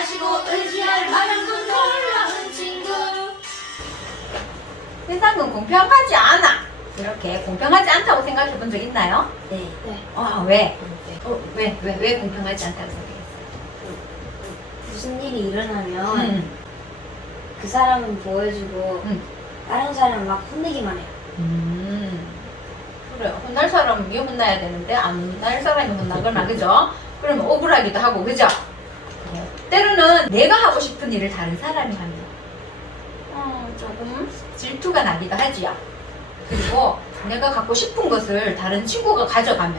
마시고 의지할 만한 건 놀라운 친구. 세상은 공평하지 않아. 이렇게 공평하지 않다고 생각해 본 적 있나요? 네. 왜? 왜 공평하지 않다고 생각했어요? 무슨 일이 일어나면 그 사람은 보여주고 다른 사람은 막 혼내기만 해요. 그래요. 혼날 사람은 왜 혼나야 되는데 안 혼날 사람이 혼나거나 그죠? 그러면 억울하기도 하고 그죠? 그래요. 때로는 내가 하고 싶은 일을 다른 사람이 하면 조금 질투가 나기도 하지요. 그리고 내가 갖고 싶은 것을 다른 친구가 가져가면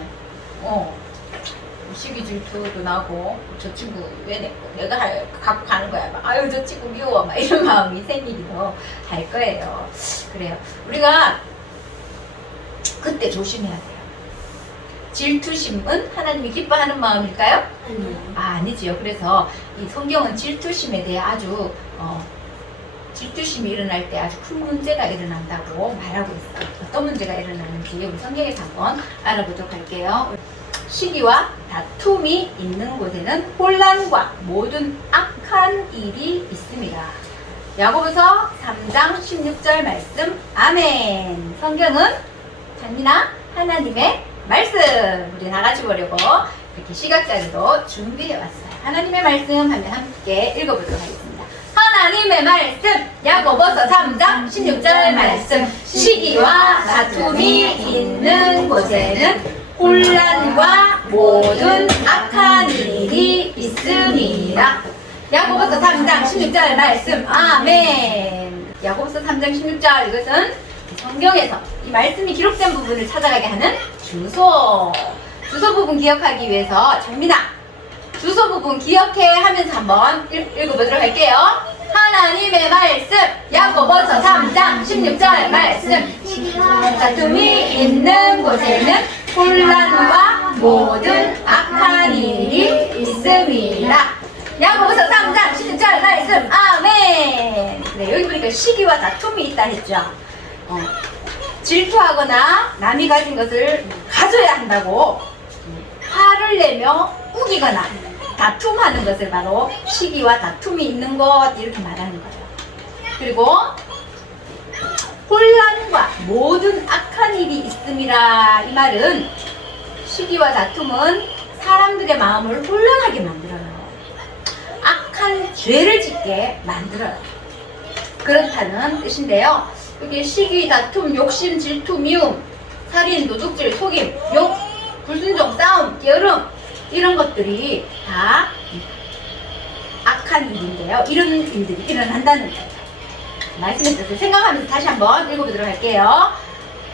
시기 질투도 나고 저 친구 왜 내가 갖고 가는 거야 막, 아유 저 친구 미워 막 이런 마음이 생기기도 할 거예요. 그래요. 우리가 그때 조심해야 돼요. 질투심은 하나님이 기뻐하는 마음일까요? 아니지요. 그래서 이 성경은 질투심에 대해 아주 질투심이 일어날 때 아주 큰 문제가 일어난다고 말하고 있어요. 어떤 문제가 일어나는지 우리 성경에서 한번 알아보도록 할게요. 시기와 다툼이 있는 곳에는 혼란과 모든 악한 일이 있습니다. 야고보서 3장 16절 말씀. 아멘. 성경은 장미나 하나님의 말씀. 우리 나같이 보려고 이렇게 시각자료로 준비해 왔어요. 하나님의 말씀 하면 함께 읽어보도록 하겠습니다. 하나님의 말씀. 야고보서 3장 16절 말씀. 시기와 다툼이 있는 곳에는 혼란과 모든 악한 일이 있음이라. 야고보서 3장 16절 말씀. 아멘. 야고보서 3장 16절, 이것은 성경에서 이 말씀이 기록된 부분을 찾아가게 하는 주소 부분 기억하기 위해서 장민아 주소 부분 기억해 하면서 한번 읽어보도록 할게요. 하나님의 말씀. 야고보서 3장 16절 말씀. 다툼이 있는 곳에는 혼란과 모든 악한 일이 있음이라. 야고보서 3장 16절 말씀. 아멘. 네, 여기 보니까 시기와 다툼이 있다 했죠. 질투하거나 남이 가진 것을 가져야 한다고 화를 내며 우기거나 다툼하는 것을 바로 시기와 다툼이 있는 것 이렇게 말하는 거예요. 그리고 혼란과 모든 악한 일이 있음이라. 이 말은 시기와 다툼은 사람들의 마음을 혼란하게 만들어요. 악한 죄를 짓게 만들어요. 그렇다는 뜻인데요. 여기 시기, 다툼, 욕심, 질투, 미움, 살인, 도둑질, 속임, 욕, 불순종, 싸움, 게으름, 이런 것들이 다 악한 일인데요. 이런 일들이 일어난다는 거예요. 말씀의 뜻을 생각하면서 다시 한번 읽어보도록 할게요.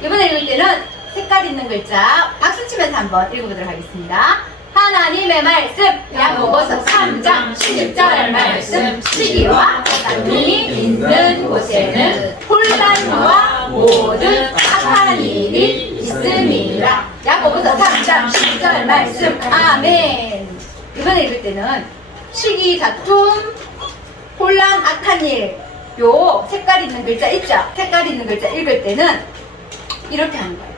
이번에 읽을 때는 색깔 있는 글자 박수 치면서 한번 읽어보도록 하겠습니다. 하나님의 말씀. 야고보서 3장 16절 말씀. 시기와 다툼이 있는 곳에는 혼란과 모든 악한 일이 있음이라. 야고보서 3장 16절 말씀. 아멘. 이번에 읽을 때는 시기, 다툼, 혼란, 악한 일, 요 색깔 있는 글자 있죠? 색깔 있는 글자 읽을 때는 이렇게 하는 거예요.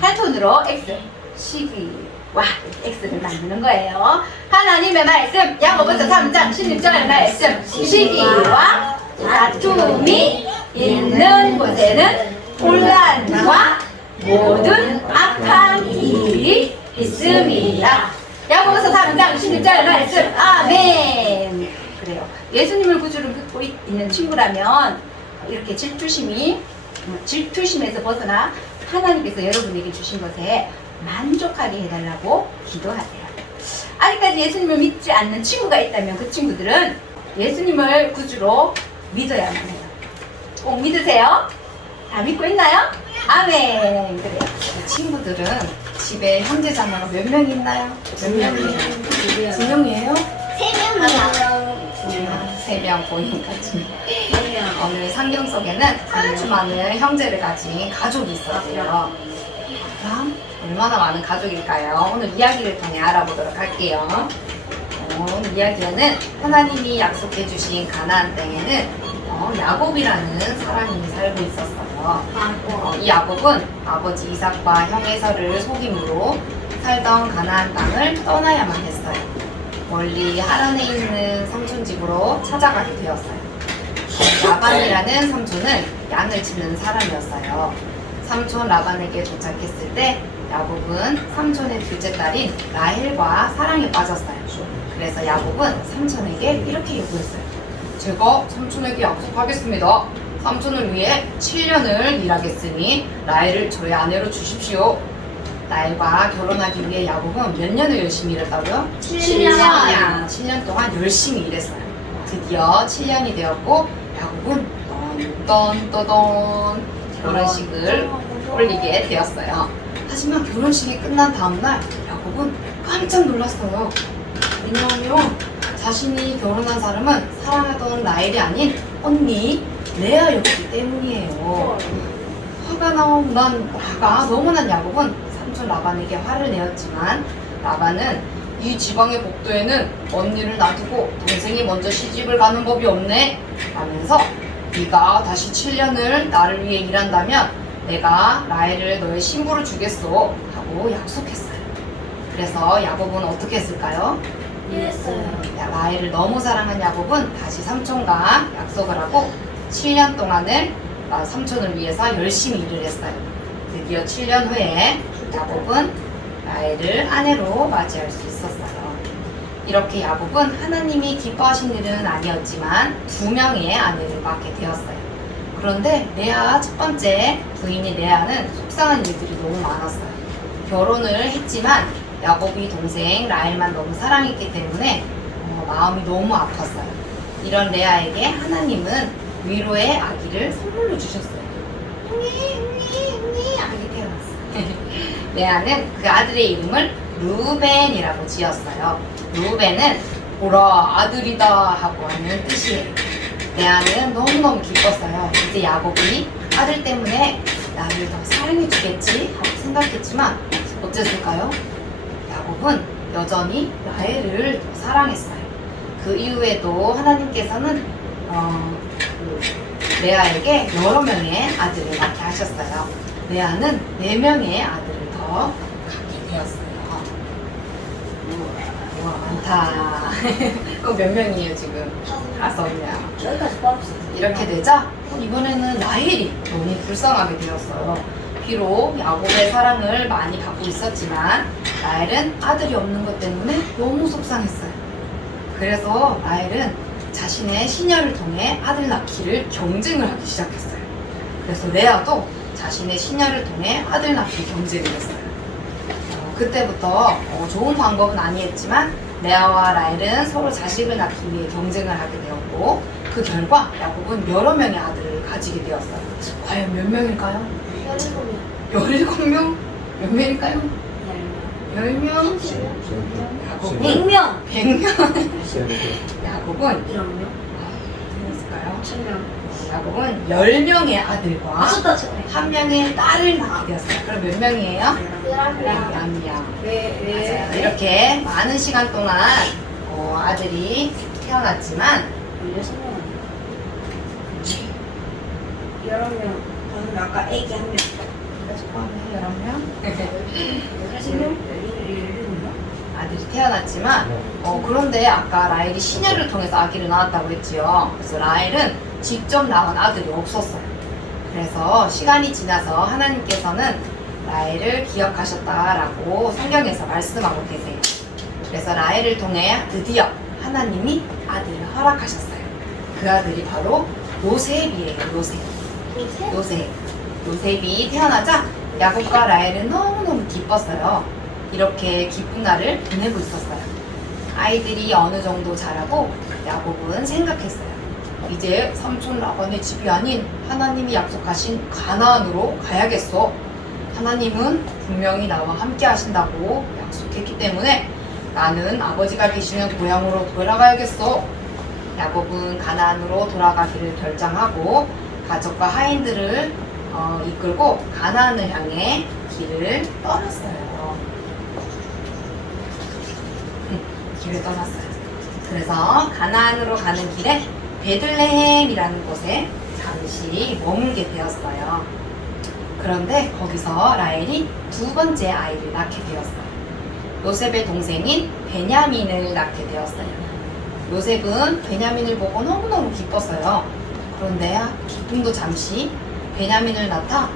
한 손으로 X, 시기와 X를 만드는 거예요. 하나님의 말씀. 야고보서 3장 16절 말씀. 시기와 다툼이 있는 곳에는 혼란과 모든 악한 일이 있음이라. 야고보서 3장 16절 말씀. 아멘. 그래요. 예수님을 구주로 믿고 있는 친구라면 이렇게 질투심에서 벗어나 하나님께서 여러분에게 주신 것에 만족하게 해달라고 기도하세요. 아직까지 예수님을 믿지 않는 친구가 있다면 그 친구들은 예수님을 구주로 믿어야만 해요. 꼭 믿으세요. 다 믿고 있나요? 아멘. 그래요. 친구들은 집에 형제자매가 몇 명 있나요? 몇 명이에요? 2명이에요? 3명이요. 3명 보니까 오늘 성경 속에는 아주 많은 형제를 가진 가족이 있었어요. 그럼 얼마나 많은 가족일까요? 오늘 이야기를 통해 알아보도록 할게요. 오늘 이야기에는 하나님이 약속해 주신 가나안 땅에는 야곱이라는 사람이 살고 있었어요. 이 야곱은 아버지 이삭과 형 에서를 속임으로 살던 가나안 땅을 떠나야만 했어요. 멀리 하란에 있는 삼촌 집으로 찾아가게 되었어요. 라반이라는 삼촌은 양을 치는 사람이었어요. 삼촌 라반에게 도착했을 때 야곱은 삼촌의 둘째 딸인 라헬과 사랑에 빠졌어요. 그래서 야곱은 삼촌에게 이렇게 요구했어요. 제가 삼촌에게 약속하겠습니다. 삼촌을 위해 7년을 일하겠으니 라헬을 저의 아내로 주십시오. 라헬과 결혼하기 위해 야곱은 몇 년을 열심히 일했다고요? 7년. 7년 동안 열심히 일했어요. 드디어 7년이 되었고 야곱은 떤떤떠던 결혼식을 올리게 되었어요. 하지만 결혼식이 끝난 다음날 야곱은 깜짝 놀랐어요. 왜냐하면 자신이 결혼한 사람은 사랑하던 라헬이 아닌 언니 레아였기 때문이에요. 화가 너무난 야곱은 삼촌 라반에게 화를 내었지만 라반은 이 지방의 복도에는 언니를 놔두고 동생이 먼저 시집을 가는 법이 없네 라면서 네가 다시 7년을 나를 위해 일한다면 내가 라헬을 너의 신부로 주겠소 하고 약속했어요. 그래서 야곱은 어떻게 했을까요? 이랬어요. 라헬을 너무 사랑한 야곱은 다시 삼촌과 약속을 하고 7년 동안을 삼촌을 위해서 열심히 일을 했어요. 드디어 7년 후에 야곱은 라헬을 아내로 맞이할 수 있었어요. 이렇게 야곱은 하나님이 기뻐하신 일은 아니었지만 2명의 아내를 맡게 되었어요. 그런데 레아 첫 번째 부인인 레아는 속상한 일들이 너무 많았어요. 결혼을 했지만 야곱이 동생 라헬만 너무 사랑했기 때문에 마음이 너무 아팠어요. 이런 레아에게 하나님은 위로의 아기를 선물로 주셨어요. 아기 태어났어요. 레아는 그 아들의 이름을 루벤이라고 지었어요. 루벤은 보라 아들이다 하고 하는 뜻이에요. 레아는 너무너무 기뻤어요. 이제 야곱이 아들 때문에 나를 더 사랑해주겠지 하고 생각했지만 어쨌을까요? 야곱은 여전히 라헬을 더 사랑했어요. 그 이후에도 하나님께서는 레아에게 여러 명의 아들을 낳게 하셨어요. 레아는 4명의 아들을 더 갖게 되었어요. 우와, 많다. 그럼 몇 명이에요 지금? 5명. 여기까지 뽑았어요. 이렇게 되자 이번에는 라헬이 너무 불쌍하게 되었어요. 비록 야곱의 사랑을 많이 받고 있었지만 라헬은 아들이 없는 것 때문에 너무 속상했어요. 그래서 라헬은 자신의 시녀를 통해 아들 낳기를 경쟁을 하기 시작했어요. 그래서 레아도 자신의 시녀를 통해 아들 낳기 경쟁을 했어요. 그때부터 좋은 방법은 아니었지만 레아와 라헬은 서로 자식을 낳기 위해 경쟁을 하게 되었고 그 결과 야곱은 여러 명의 아들을 가지게 되었어요. 과연 몇 명일까요? 17명? 몇 명일까요? 10명? 야곱은 100명. 100명? 야곱은 1명. 있을까요? 1000명. 야곱은 10명의 아들과 맞췄다 저네. 1명의 딸을 낳게 되었어요. 그럼 몇 명이에요? 11명. 11명. 왜? 맞아요. 이렇게 많은 시간 동안 아들이 태어났지만 16명. 11명. 저는 아까 애기 1명. 포함해 11명? 16명? 아들이 태어났지만 그런데 아까 라헬이 시녀를 통해서 아기를 낳았다고 했지요. 그래서 라헬은 직접 낳은 아들이 없었어요. 그래서 시간이 지나서 하나님께서는 라헬을 기억하셨다라고 성경에서 말씀하고 계세요. 그래서 라헬을 통해 드디어 하나님이 아들을 허락하셨어요. 그 아들이 바로 요셉이에요. 요셉이 태어나자 야곱과 라헬은 너무너무 기뻤어요. 이렇게 기쁜 날을 보내고 있었어요. 아이들이 어느 정도 자라고 야곱은 생각했어요. 이제 삼촌 라반의 집이 아닌 하나님이 약속하신 가나안으로 가야겠어. 하나님은 분명히 나와 함께 하신다고 약속했기 때문에 나는 아버지가 계시는 고향으로 돌아가야겠어. 야곱은 가나안으로 돌아가기를 결정하고 가족과 하인들을 이끌고 가나안을 향해 길을 떠났어요. 길을 떠났어요. 그래서 가나안으로 가는 길에 베들레헴이라는 곳에 잠시 머물게 되었어요. 그런데 거기서 라헬이 2번째 아이를 낳게 되었어요. 요셉의 동생인 베냐민을 낳게 되었어요. 요셉은 베냐민을 보고 너무너무 기뻤어요. 그런데 기쁨도 잠시 베냐민을 낳다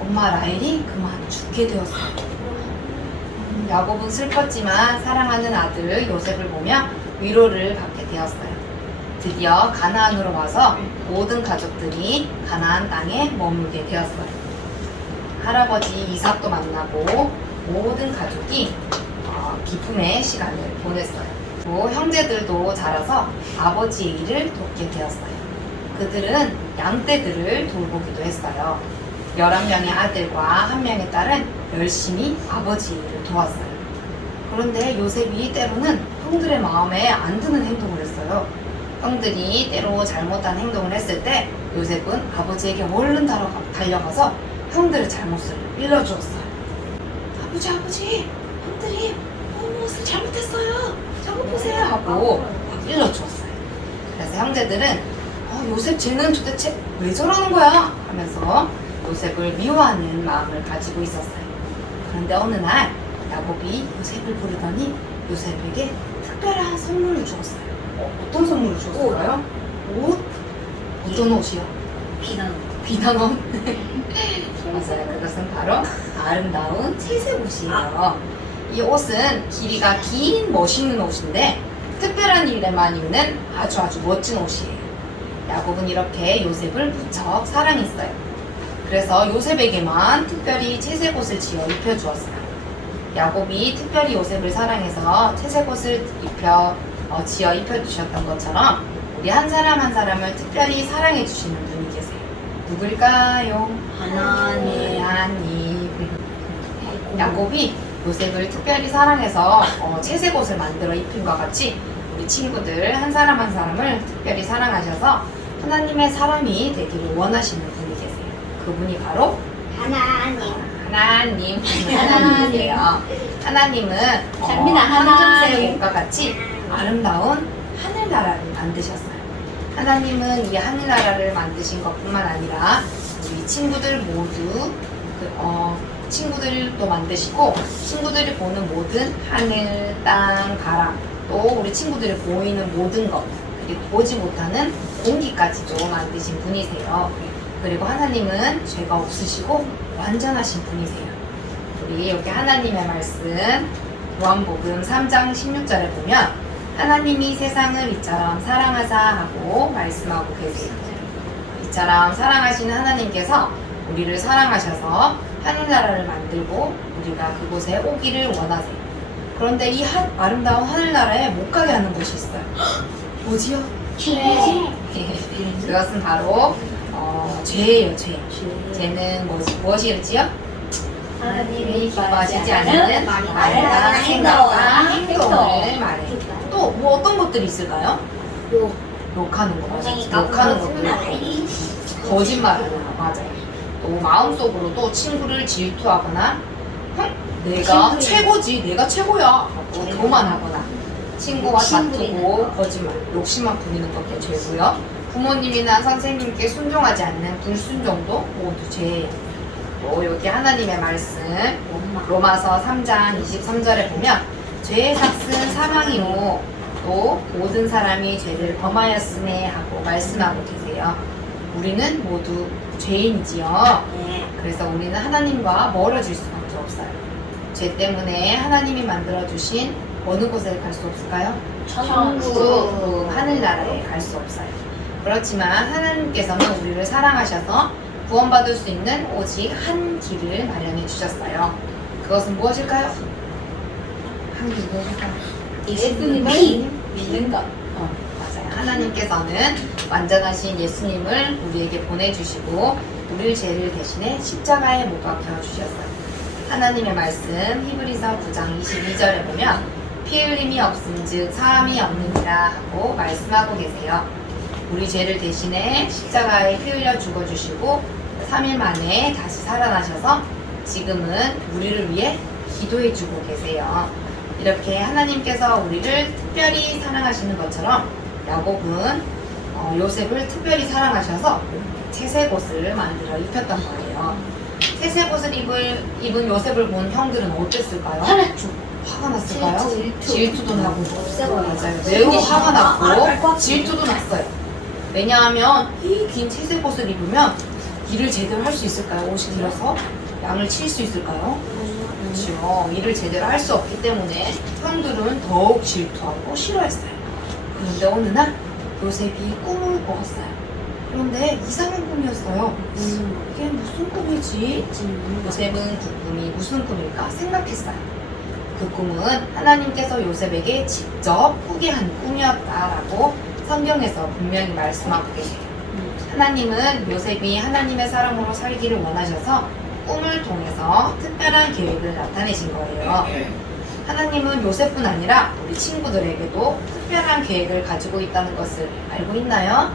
엄마 라헬이 그만 죽게 되었어요. 야곱은 슬펐지만 사랑하는 아들 요셉을 보며 위로를 받게 되었어요. 드디어 가나안으로 와서 모든 가족들이 가나안 땅에 머물게 되었어요. 할아버지 이삭도 만나고 모든 가족이 기쁨의 시간을 보냈어요. 또 형제들도 자라서 아버지의 일을 돕게 되었어요. 그들은 양떼들을 돌보기도 했어요. 11명의 아들과 1명의 딸은 열심히 아버지 일을 도왔어요. 그런데 요셉이 때로는 형들의 마음에 안 드는 행동을 했어요. 형들이 때로 잘못한 행동을 했을 때 요셉은 아버지에게 얼른 달려가서 형들의 잘못을 일러주었어요. 아버지, 형들이 무엇을 잘못했어요. 저거 보세요 하고 막 일러주었어요. 그래서 형제들은 요셉 쟤는 도대체 왜 저러는 거야? 하면서 요셉을 미워하는 마음을 가지고 있었어요. 그런데 어느 날 야곱이 요셉을 부르더니 요셉에게 특별한 선물을 주었어요. 어떤 선물을 주었을까요? 옷? 어떤 옷이요? 비단 옷? 맞아요. 그것은 바로 아름다운 채색 옷이에요. 이 옷은 길이가 긴 멋있는 옷인데 특별한 일에만 입는 아주 멋진 옷이에요. 야곱은 이렇게 요셉을 무척 사랑했어요. 그래서 요셉에게만 특별히 채색 옷을 지어 입혀주었어요. 야곱이 특별히 요셉을 사랑해서 채색 옷을 지어 입혀주셨던 것처럼 우리 한 사람 한 사람을 특별히 사랑해 주시는 분이 계세요. 누굴까요? 하나님. 야곱이 요셉을 특별히 사랑해서 채색 옷을 만들어 입힌과 같이 우리 친구들 한 사람 한 사람을 특별히 사랑하셔서 하나님의 사람이 되기를 원하시는 분이 계세요. 그분이 바로 하나님이세요. 하나님은 황금색 옷과 같이 아름다운 하늘나라를 만드셨어요. 하나님은 이 하늘나라를 만드신 것뿐만 아니라 우리 친구들 모두 친구들도 만드시고 친구들이 보는 모든 하늘, 땅, 바람 또 우리 친구들이 보이는 모든 것 그리고 보지 못하는 공기까지도 만드신 분이세요. 그리고 하나님은 죄가 없으시고 완전하신 분이세요. 우리 여기 하나님의 말씀 요한복음 3장 16절에 보면 하나님이 세상을 이처럼 사랑하사 하고 말씀하고 계세요. 이처럼 사랑하시는 하나님께서 우리를 사랑하셔서 하늘나라를 만들고 우리가 그곳에 오기를 원하세요. 그런데 이 아름다운 하늘나라에 못 가게 하는 곳이 있어요. 뭐지요? 그것은 바로 죄예요. 죄는 무엇이었지요? 하나님이 기뻐하시지 않는 말과 행동을 말해요. 또 뭐 어떤 것들이 있을까요? 욕하는 거 맞아요. 욕하는 것도 있고 거짓말하는 거 맞아요. 또 마음속으로도 친구를 질투하거나 내가 최고지 내가 최고야 하고 교만하거나 친구와 다투고 거짓말 욕심만 부리는 것도 죄고요. 부모님이나 선생님께 순종하지 않는 불순종도 모두 죄예요. 또 여기 하나님의 말씀 로마서 3장 23절에 보면 죄의 삭은 사망이요 또 모든 사람이 죄를 범하였으네 하고 말씀하고 계세요. 우리는 모두 죄인이지요. 그래서 우리는 하나님과 멀어질 수밖에 없어요. 죄 때문에 하나님이 만들어주신 어느 곳에 갈 수 없을까요? 천국, 하늘나라에 갈 수 없어요. 그렇지만 하나님께서는 우리를 사랑하셔서 구원받을 수 있는 오직 한 길을 마련해 주셨어요. 그것은 무엇일까요? 한 길이 무엇일까요? 예수님을 믿는 것. 맞아요. 하나님께서는 완전하신 예수님을 우리에게 보내주시고 우리의 죄를 대신해 십자가에 못 박혀 주셨어요. 하나님의 말씀 히브리서 9장 22절에 보면 피 흘림이 없음즉 사함이 없느니라 하고 말씀하고 계세요. 우리 죄를 대신해 십자가에 피 흘려 죽어주시고 3일 만에 다시 살아나셔서 지금은 우리를 위해 기도해주고 계세요. 이렇게 하나님께서 우리를 특별히 사랑하시는 것처럼 야곱은 요셉을 특별히 사랑하셔서 채색 옷을 만들어 입혔던 거예요. 채색 옷을 입은 요셉을 본 형들은 어땠을까요? 화가 났을까요? 질투. 질투도 나고 없애고 맞아요. 매우 화가 났고 질투도 났어요. 왜냐하면 이 긴 채색 옷을 입으면 일을 제대로 할 수 있을까요? 옷이 길어서 양을 칠 수 있을까요? 그렇죠. 일을 제대로 할 수 없기 때문에 형들은 더욱 질투하고 싫어했어요. 그런데 어느 날 요셉이 꿈을 꿨어요. 그런데 이상한 꿈이었어요. 이게 무슨 꿈이지? 요셉은 그 꿈이 무슨 꿈일까 생각했어요. 그 꿈은 하나님께서 요셉에게 직접 꾸게 한 꿈이었다라고 성경에서 분명히 말씀하고 계세요. 하나님은 요셉이 하나님의 사람으로 살기를 원하셔서 꿈을 통해서 특별한 계획을 나타내신 거예요. 하나님은 요셉뿐 아니라 우리 친구들에게도 특별한 계획을 가지고 있다는 것을 알고 있나요?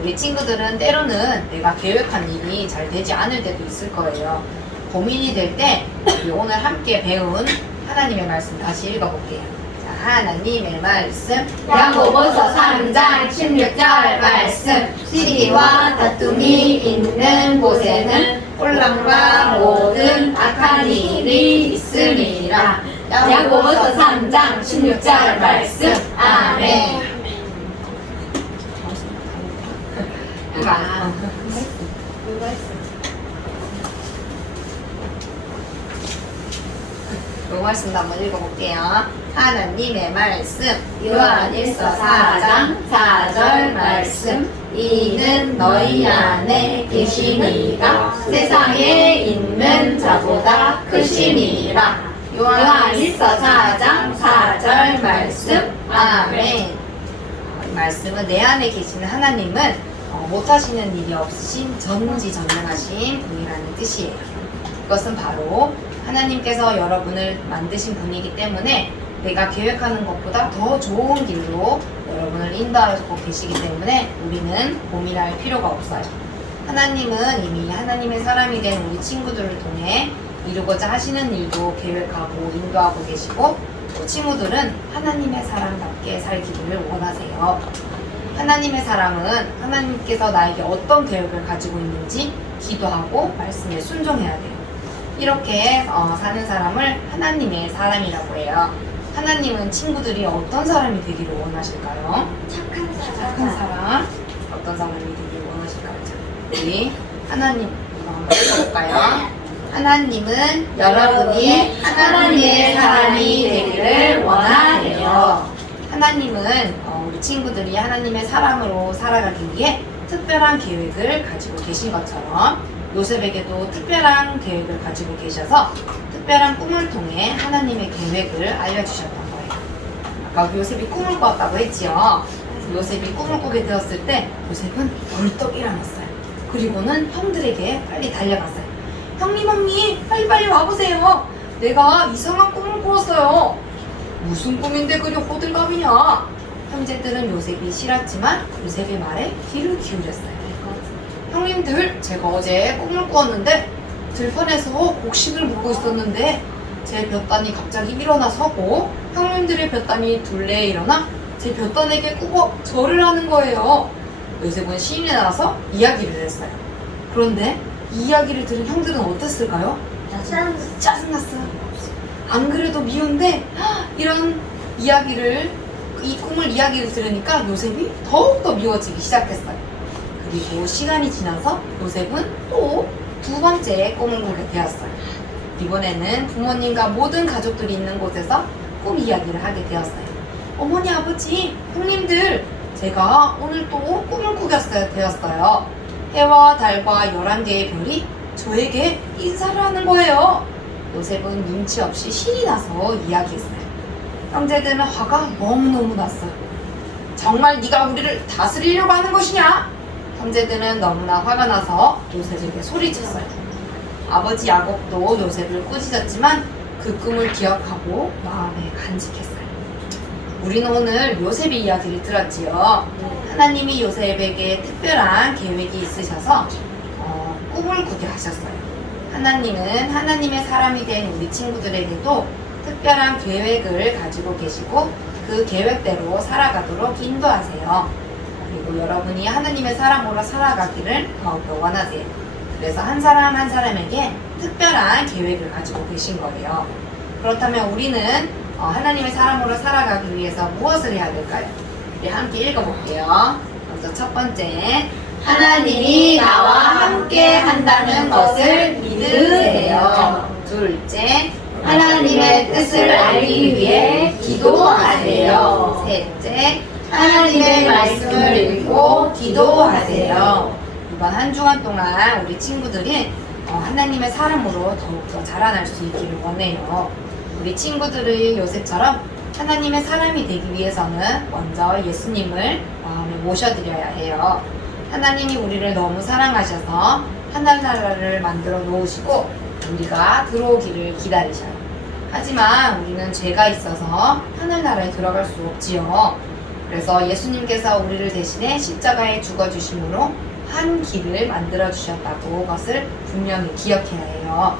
우리 친구들은 때로는 내가 계획한 일이 잘 되지 않을 때도 있을 거예요. 고민이 될 때 우리 오늘 함께 배운 하나님의 말씀 다시 읽어볼게요. 자, 하나님의 말씀 야고보서 3장 16절 말씀. 시기와 다툼이 있는 곳에는 혼란과 모든 악한 일이 있으리라. 야고보서 3장 16절 말씀. 아멘. 요 말씀도 한번 읽어볼게요. 하나님의 말씀 요한일서 4장 4절 말씀. 이는 너희 안에 계시니가 세상에 있는 자보다 크시니라. 요한일서 4장 4절 말씀. 아멘. 이 말씀은 내 안에 계시는 하나님은 못하시는 일이 없으신 전지전능하신 분이라는 뜻이에요. 그것은 바로 하나님께서 여러분을 만드신 분이기 때문에 내가 계획하는 것보다 더 좋은 길로 여러분을 인도하고 계시기 때문에 우리는 고민할 필요가 없어요. 하나님은 이미 하나님의 사람이 된 우리 친구들을 통해 이루고자 하시는 일도 계획하고 인도하고 계시고 또 친구들은 하나님의 사람답게 살기를 원하세요. 하나님의 사람은 하나님께서 나에게 어떤 계획을 가지고 있는지 기도하고 말씀에 순종해야 돼요. 이렇게 사는 사람을 하나님의 사람이라고 해요. 하나님은 친구들이 어떤 사람이 되기를 원하실까요? 착한 사람. 어떤 사람이 되기를 원하실까요? 자, 우리 하나님 이거 한번 읽어볼까요? 하나님은 여러분이 하나님의 사람이 되기를 원하세요. 하나님은 우리 친구들이 하나님의 사람으로 살아가기 위해 특별한 계획을 가지고 계신 것처럼 요셉에게도 특별한 계획을 가지고 계셔서 특별한 꿈을 통해 하나님의 계획을 알려주셨던 거예요. 아까 요셉이 꿈을 꿨다고 했지요. 요셉이 꿈을 꾸게 되었을 때 요셉은 벌떡 일어났어요. 그리고는 형들에게 빨리 달려갔어요. 형님 빨리 와보세요. 내가 이상한 꿈을 꾸었어요. 무슨 꿈인데 그리 호들갑이냐? 형제들은 요셉이 싫었지만 요셉의 말에 귀를 기울였어요. 형님들, 제가 어제 꿈을 꾸었는데 들판에서 곡식을 먹고 있었는데 제 볕단이 갑자기 일어나 서고 형님들의 볕단이 둘레에 일어나 제 볕단에게 꾹 절을 하는 거예요. 요셉은 신이 나서 이야기를 했어요. 그런데 이 이야기를 들은 형들은 어땠을까요? 짜증났어요. 안 그래도 미운데 이런 이 꿈을 이야기를 들으니까 요셉이 더욱더 미워지기 시작했어요. 그리고 시간이 지나서 요셉은 또 두 번째 꿈을 꾸게 되었어요. 이번에는 부모님과 모든 가족들이 있는 곳에서 꿈 이야기를 하게 되었어요. 어머니, 아버지, 형님들, 제가 오늘 또 꿈을 꾸게 되었어요. 해와 달과 11개의 별이 저에게 인사를 하는 거예요. 요셉은 눈치 없이 신이 나서 이야기했어요. 형제들은 화가 너무너무 났어요. 정말 네가 우리를 다스리려고 하는 것이냐? 형제들은 너무나 화가 나서 요셉에게 소리쳤어요. 아버지 야곱도 요셉을 꾸짖었지만 그 꿈을 기억하고 마음에 간직했어요. 우리는 오늘 요셉의 이야기를 들었지요. 하나님이 요셉에게 특별한 계획이 있으셔서 꿈을 꾸게 하셨어요. 하나님은 하나님의 사람이 된 우리 친구들에게도 특별한 계획을 가지고 계시고 그 계획대로 살아가도록 인도하세요. 그리고 여러분이 하나님의 사람으로 살아가기를 더욱더 원하세요. 그래서 한 사람 한 사람에게 특별한 계획을 가지고 계신 거예요. 그렇다면 우리는 하나님의 사람으로 살아가기 위해서 무엇을 해야 될까요? 우리 함께 읽어볼게요. 먼저 첫 번째, 하나님이 나와 함께 한다는 것을 믿으세요. 둘째, 하나님의 뜻을 알기 위해 기도하세요. 셋째, 하나님의 말씀을 읽고 기도하세요. 이번 한 주간 동안 우리 친구들이 하나님의 사람으로 더욱더 자라날 수 있기를 원해요. 우리 친구들이 요셉처럼 하나님의 사람이 되기 위해서는 먼저 예수님을 마음에 모셔드려야 해요. 하나님이 우리를 너무 사랑하셔서 하늘나라를 만들어 놓으시고 우리가 들어오기를 기다리셔요. 하지만 우리는 죄가 있어서 하늘나라에 들어갈 수 없지요. 그래서 예수님께서 우리를 대신해 십자가에 죽어주심으로 한 길을 만들어 주셨다고 그것을 분명히 기억해야 해요.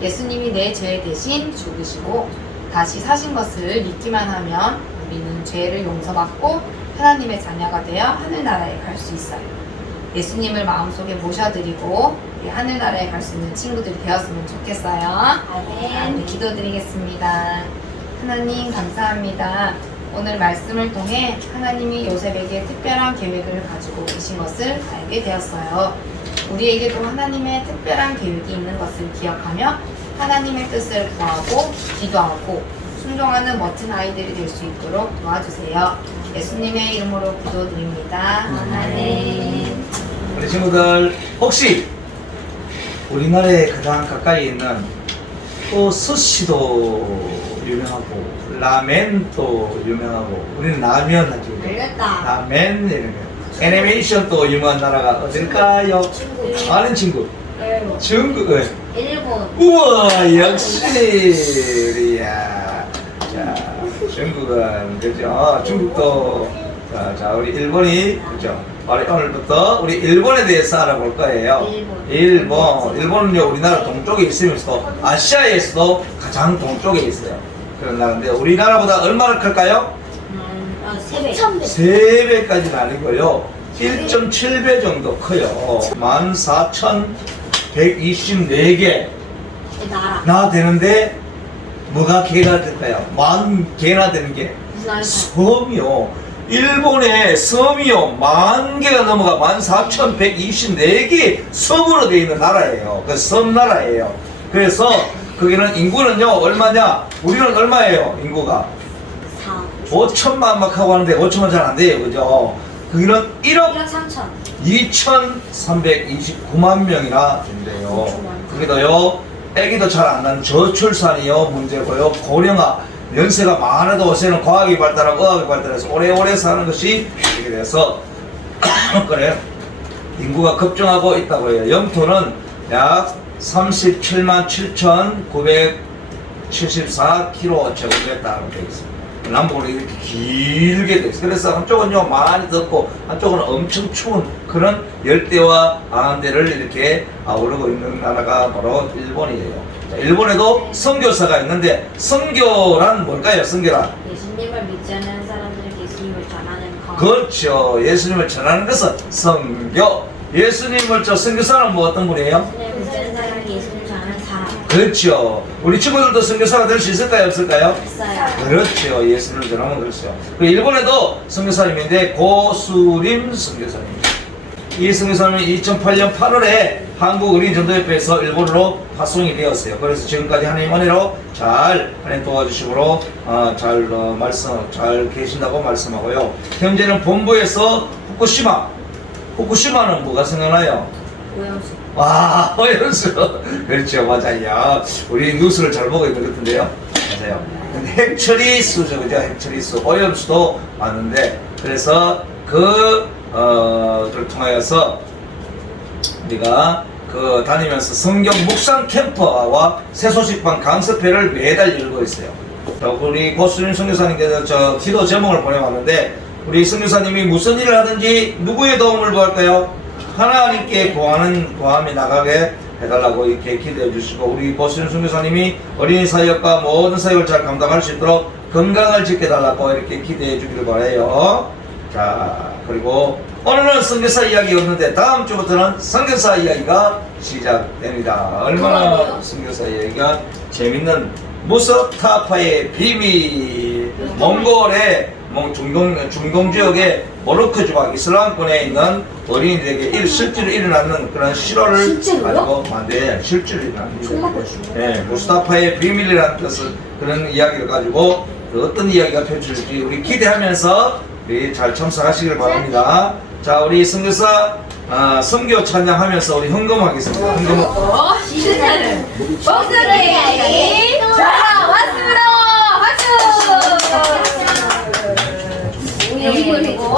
예수님이 내 죄 대신 죽으시고 다시 사신 것을 믿기만 하면 우리는 죄를 용서받고 하나님의 자녀가 되어 하늘나라에 갈 수 있어요. 예수님을 마음속에 모셔드리고 우리 하늘나라에 갈 수 있는 친구들이 되었으면 좋겠어요. 아멘. 기도드리겠습니다. 하나님 감사합니다. 오늘 말씀을 통해 하나님이 요셉에게 특별한 계획을 가지고 계신 것을 알게 되었어요. 우리에게도 하나님의 특별한 계획이 있는 것을 기억하며 하나님의 뜻을 구하고 기도하고 순종하는 멋진 아이들이 될 수 있도록 도와주세요. 예수님의 이름으로 기도드립니다. 아멘. 우리 친구들 혹시 우리나라에 가장 가까이 있는 또 스시도 유명하고 라멘도 유명하고 우리는 라면 하죠. 알겠다. 라멘 이런 거. 애니메이션도 유명한 나라가 어딜까요? 아는 친구. 중국. 일본. 우와 역시 이야. 자 중국은 그죠? 중국도 자 우리 일본이 그죠? 오늘부터 우리 일본에 대해서 알아볼 거예요. 일본은요 우리나라 동쪽에 있으면서도 아시아에서도 가장 동쪽에 있어요. 그런 나라인데 우리나라보다 얼마나 클까요? 3배. 3배까지는 아니고요. 1.7배 정도 커요. 14,124개 나 되는데 뭐가 개가 될까요? 10,000개나 되는 게 섬이요. 일본의 섬이요 10,000개가 넘어가 14,124개 섬으로 되어 있는 나라예요. 그 섬나라예요. 그래서 거기는 인구는요 얼마냐? 우리는 얼마예요? 인구가 5천만 막 하고 하는데 5천만 잘 안 돼요. 그죠? 거기는 1억 2,329만 명이나 된대요. 거기도요 애기도 잘 안 나는 저출산이요 문제고요. 고령화 연세가 많아도 요새는 과학이 발달하고 의학이 발달해서 오래오래 사는 것이 이렇게 돼서 그래요. 인구가 급증하고 있다고 해요. 영토는 약 37만 7,974km 제곱미터로 되어 있습니다. 남북으로 이렇게 길게 되어 있어요. 그래서 한쪽은요 많이 덥고 한쪽은 엄청 추운 그런 열대와 안대를 이렇게 아우르고 있는 나라가 바로 일본이에요. 자, 일본에도 선교사가 있는데 선교란 뭘까요? 선교란 예수님을 믿지 않는 사람들에게 예수님을 전하는 것. 그렇죠. 예수님을 전하는 것은 선교. 예수님을 선교사는 뭐 어떤 분이에요? 예수님을 믿지 않는 사람에게 예수님을 전하는 사람. 그렇죠. 우리 친구들도 선교사가 될 수 있을까요? 없을까요? 있어요. 그렇죠. 예수를 전하면 그렇죠. 일본에도 선교사님인데 고수림 선교사님입니다. 이 선교사님이 2008년 8월에 한국 어린이 전도협회에서 일본으로 파송이 되었어요. 그래서 지금까지 하나님 은혜로 잘 하나님 도와주심으로 잘 계신다고 말씀하고요. 현재는 본부에서 후쿠시마는 뭐가 생각나요? 오염수. 와, 오염수. 그렇죠, 맞아요. 우리 뉴스를 잘 보고 있는 것 같은데요. 맞아요. 근데 핵처리수죠, 그죠? 핵처리수. 오염수도 많은데, 그래서 그걸 통하여서 우리가 다니면서 성경 묵상 캠프와 새소식방 강습회를 매달 열고 있어요. 우리 고수림 선교사님께서 기도 제목을 보내왔는데, 우리 선교사님이 무슨 일을 하든지 누구의 도움을 구할까요? 하나님께 구함이 나가게 해달라고 이렇게 기도해 주시고, 우리 고수림 선교사님이 어린이 사역과 모든 사역을 잘 감당할 수 있도록 건강을 지켜달라고 이렇게 기도해 주기를 바라요. 자, 그리고 오늘은 선교사 이야기 없는데 다음 주부터는 선교사 이야기가 시작됩니다. 얼마나 선교사 이야기가 재밌는 무스타파의 비밀. 몽골의 중동 지역의 모로코 지방 이슬람권에 있는 어린이들에게 실제로 일어나는 그런 실화를 가지고 만든 실제로 일어나는 예, 무스타파의 비밀이라는 뜻을 그런 이야기를 가지고 그 어떤 이야기가 펼쳐질지 우리 기대하면서 우리 잘 참석하시길 바랍니다. 자, 우리 선교사 선교 찬양하면서 우리 헌금하겠습니다. 헌금. 시즌하는 목소리 돌아왔습니다. 박수. 여기 그리고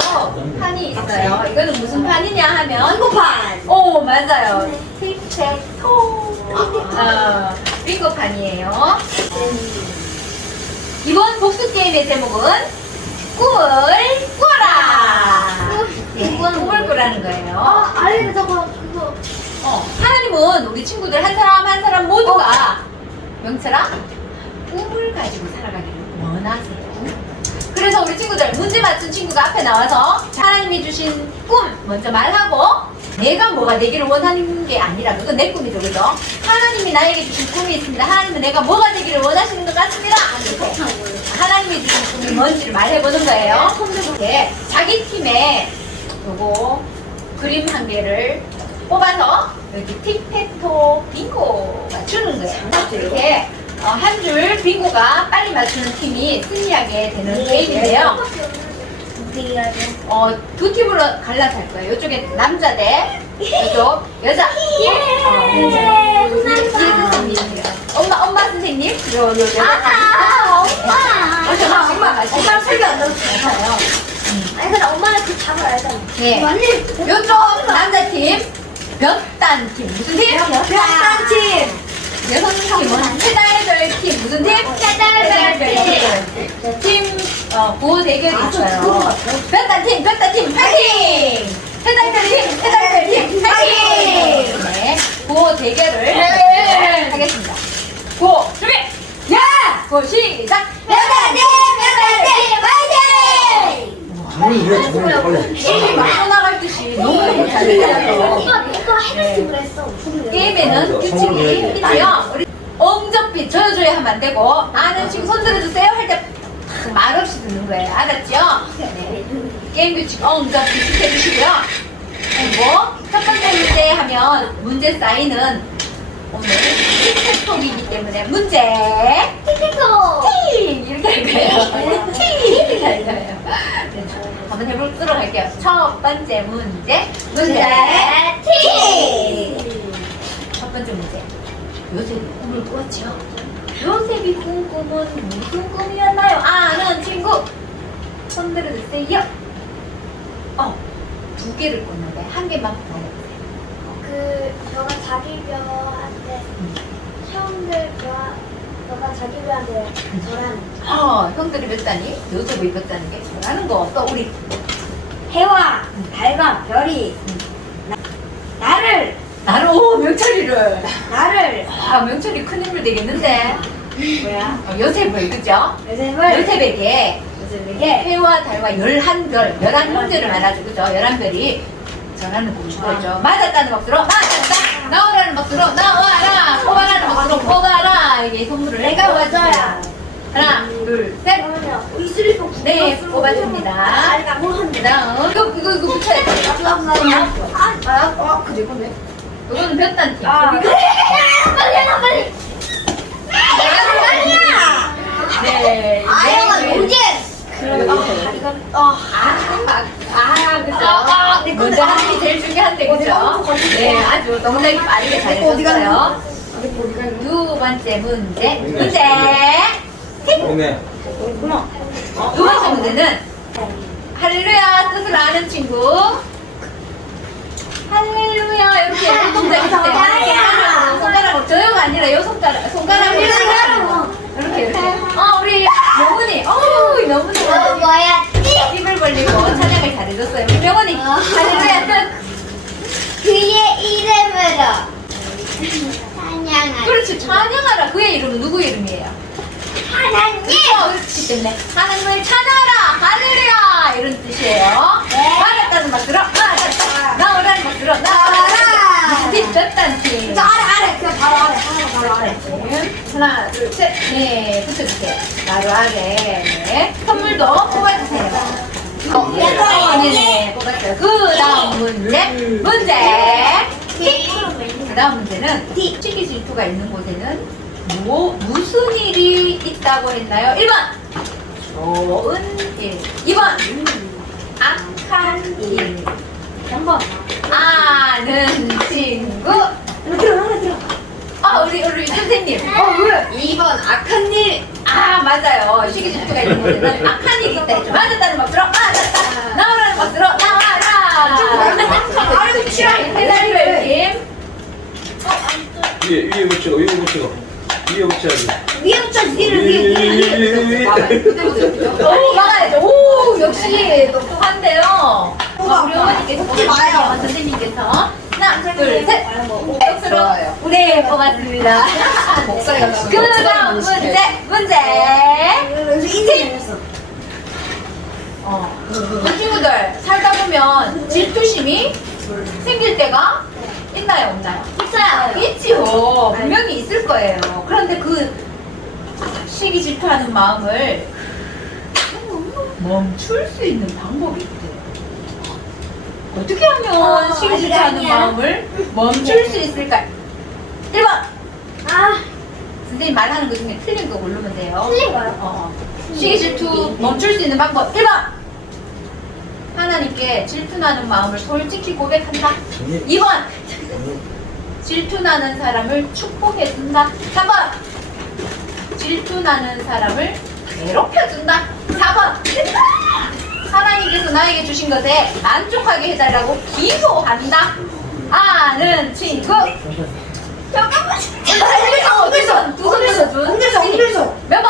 판이 있어요. 이거는 무슨 판이냐 하면 빙고판. 오 맞아요. 틱택토. 빙고판이에요. 이번 복수 게임의 제목은 꿈을 꾸라. 꿈을 꾸라는 거예요. 아니 저거 그거. 하나님은 우리 친구들 한 사람 한 사람 모두가 명철아 꿈을 가지고 살아가기를 원하세요. 그래서 우리 친구들 문제 맞춘 친구가 앞에 나와서 하나님이 주신 꿈 먼저 말하고 내가 뭐가 되기를 원하는 게 아니라 그건 내 꿈이죠, 그죠? 하나님이 나에게 주신 꿈이 있습니다. 하나님은 내가 뭐가 되기를 원하시는 것 같습니다. 이렇게 하나님이 주신 꿈이 뭔지를 말해보는 거예요. 이렇게 자기 팀에 요거 그림 한 개를 뽑아서 여기 틱택토 빙고가 주는 거예요. 이렇게 한 줄 빙고가 빨리 맞추는 팀이 승리하게 되는 게임인데요. 두 팀으로 갈라서 할 거예요. 이쪽에 남자 대 이쪽 여자. 엄마 선생님. 엄마가 설교 안 넣었어요. 아니 근데 엄마는 그 답을 알잖아. 네. 요쪽 남자 팀 벽단 팀 무슨 팀? 벽단 팀. 여성 팀은 페달별 팀 무슨 팀? 페달별 팀 구호 대결이 있어요. 벽단 팀 파이팅! 페달별 팀 파이팅! 네, 구호 대결을 하겠습니다. 구호 준비! 야! 구호 시작! 벽단 팀 파이팅! 힘이 막 나갈 듯이 너무 잘해요. 이거 해냈지 그랬어. 게임에는 규칙이 있고요. 우리 엉접빛 저어줘야 하면 안 되고 아는 친구 손 들어주세요 할 때 말없이 듣는 거예요. 알았죠? 네. 게임 규칙 엉접빛 지켜주시고요. 그리고 첫 번째 문제 하면 문제 사인은 오늘 틱톡이기 때문에 문제 틱틱톡. 틱 이렇게 할 거예요. 틱 이렇게 할 거예요. 네, 한번 해보도록 할게요. 첫 번째 문제 틱. 첫 번째 문제. 요셉이 꿈을 꾸었죠? 요셉이 꾼 꿈은 무슨 꿈이었나요? 아는 친구 손 들어주세요. 두 개를 꿨는데 한 개만 보여주세요. 그 저가 자기별한테 형들 저가 자기별한테 저라는 형들이 몇 단이? 요셉이 몇 단인 게 저라는 거. 또 우리 해와 달과 별이 나를 명철이를 나를 명철이 큰 힘을 되겠는데 뭐야 요셉을 그죠? 요셉을 요셉에게 요셉에게 해와 달과 11별, 11형제를 말하죠. 그죠? 11별이 전하는 꿈이 그거죠. 맞았다는 박수로 맞았다! 나오라는 박수로 나와라! 뽑아라는 박수로 뽑아라! 이게 선물을 내가 뽑아주세요. 맞아야. 하나, 둘, 셋! 잠깐만요. 이슬이송 네, 뽑아줍니다. 아니 나 모르는데. 그다음 이거 붙여야 돼요. 그지 근데. 이거는 볕단 팀. 빨리 하나 빨리. 빨리야. 네. 아영아 네. 노제. 이건 그죠? 먼저 하는 게 제일 중요한데 그죠? 네, 아주 너무나게 빠르게 잘해줬어요. 두 번째 문제. 두 번째 문제는 할렐루야 뜻을 아는 친구. 할렐루야 이렇게 손동작 있어요. 손가락으로 저요가 아니라 요 손가락으로 이렇게. 우리 명훈이. 명훈이. 뭐야? 입을 벌리고 찬양을 잘해줬어요. 우리 명훈이. 할렐루야 뜻. 그의 이름으로 찬양하라. 그렇지 찬양하라. 그의 이름은 누구 이름이에요? 하나님. 그렇기 때문에 하나님을 찬양하라. 할렐루야 이런 뜻이에요. 말했다는 막 들어. 나오라는 막 들어. 나와라. 팀 졌단 팀. 저 아래 그냥 바로 아래. 바로 아래. 하나, 둘, 셋. 네, 붙여주세요. 바로 아래. 네. 선물도 뽑아주세요. 네네, 뽑았어요. 그 다음 문제. 그 다음 문제는 시기 질투가 있는 곳에는 무슨 일이 있다고 했나요? 1번 좋은 일, 2번 악한 일, 3번 아는 친구. 우리 선생님. 왜? 2번 악한 일. 맞아요. 시기 질투가 있는 곳에는 악한 일이 있다 했죠. 맞았다는 것으로 맞았다. 나오라는 것으로 나와라. 아이고 싫어. 해달님. 위에 붙이고 위에 붙이고 위에 붙여야지. 위험자 위를 오, 막아야죠. 오, 역시 똑똑한데요. 우리 어머니께서 먹지 마요. 선생님께서 하나, 둘, 셋. 똑똑스러워. 좋아요. 네, 고맙습니다. 목소리가 너무 그 다음 문제. 인생이 됐어. 우리 친구들 살다 보면 질투심이 생길 때가 있나요, 없나요? 있어요. 있지요. 분명히 있을 거예요. 그런데 그 시기 질투하는 마음을 멈출 수 있는 방법이 있대요. 어떻게 하면 시기 질투하는 아니야. 마음을 멈출 수 있을까요? 1번! 선생님 말하는 거 중에 틀린 거 고르면 돼요. 틀린 거요? 시기 질투 멈출 수 있는 방법 1번! 하나님께 질투나는 마음을 솔직히 고백한다. 2번! 질투나는 사람을 축복해준다. 3번! 질투나는 사람을 괴롭혀준다. 4번! 하나님께서 나에게 주신 것에 만족하게 해달라고 기도한다. 아는 친구. 잠깐만. 두손 엉들서. 몇 번?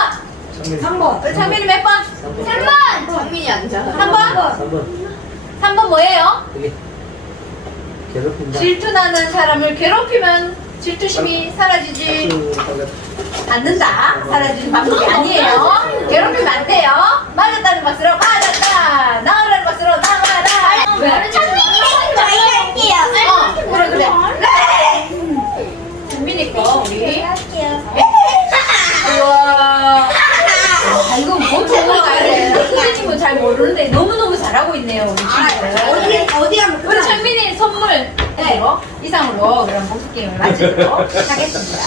3번. 우리 창민이 몇 번? 3번. 장민이 앉아. 3번. 3번 3번 뭐예요? 여기 괴롭힌다. 질투나는 사람을 괴롭히면 질투심이 사라지지 않는다. 사라지는 방법이 아니에요. 괴롭히면 안 돼요. 맞았다는 것으로 맞았다. 나오라는 것으로 나와라. 왜? 그래. 준민이 거 우리. 우와. 이거 보통 선생님은 잘 모르는데 너무너무 잘하고 있네요. 우리 친구들. 어디 가면 우리 창민이 선물 이상으로 그럼 복수 게임을 마치도록 하겠습니다.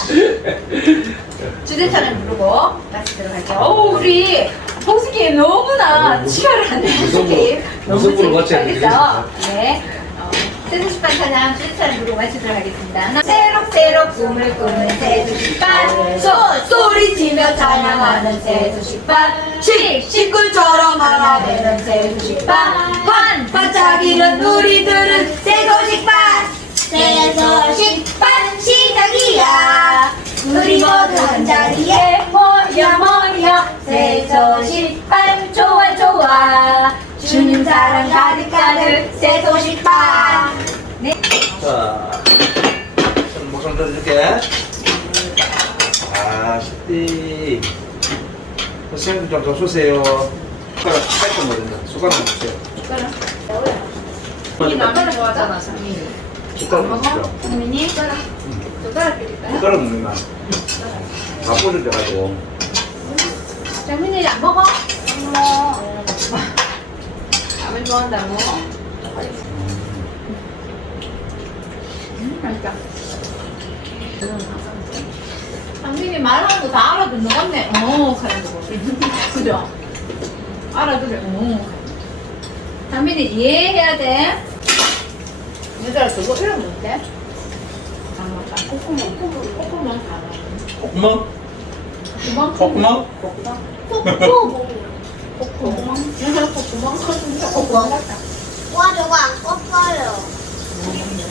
주제차를 부르고 마치도록 할게요. 우리 복수 게임 너무나 치열하네. 복수 게임 무슨 부를 맞춰야 재밌죠? 네. 세수시반 사장 주제차를 부르고 마치도록 하겠습니다. 새록새록 꿈을 꾸는 세수시반 소리치며 찬양하는 세수시반 식구처럼 하나되는 세수시반 반짝이는 우리들은 세수시반 세수식반 시작이야. 우리 모두 한자리에 모여 세수식반 좋아 주님 사랑 가득가득 세수식반. 네. 자, 목소리 들어줄게. 쉽디. 선생님 좀 주세요. 숟가락 살짝 넣는다. 숟가락 주세요. 이 라면 좋아하잖아, 장민이. 숟가락 주세요. 장민이 젓가락 드릴까요? 숟가락 먹는 거. 다 뿌려져가지고. 장민이 안 먹어? 라면 좋아한다고? 맛있다. 장민이 말하는 거 다 알아듣는 것 같네. 하는 거. 그죠? 알아들어. 장민이 이해해야 돼. 얘들아, 저거 이름 못해? 안 맞다. 콧구멍 다 콧구멍? 구멍? 콧구멍? 콧구멍? 얘들아, 콧구멍? 콧구멍 같다. 와 저거 안 껐어요.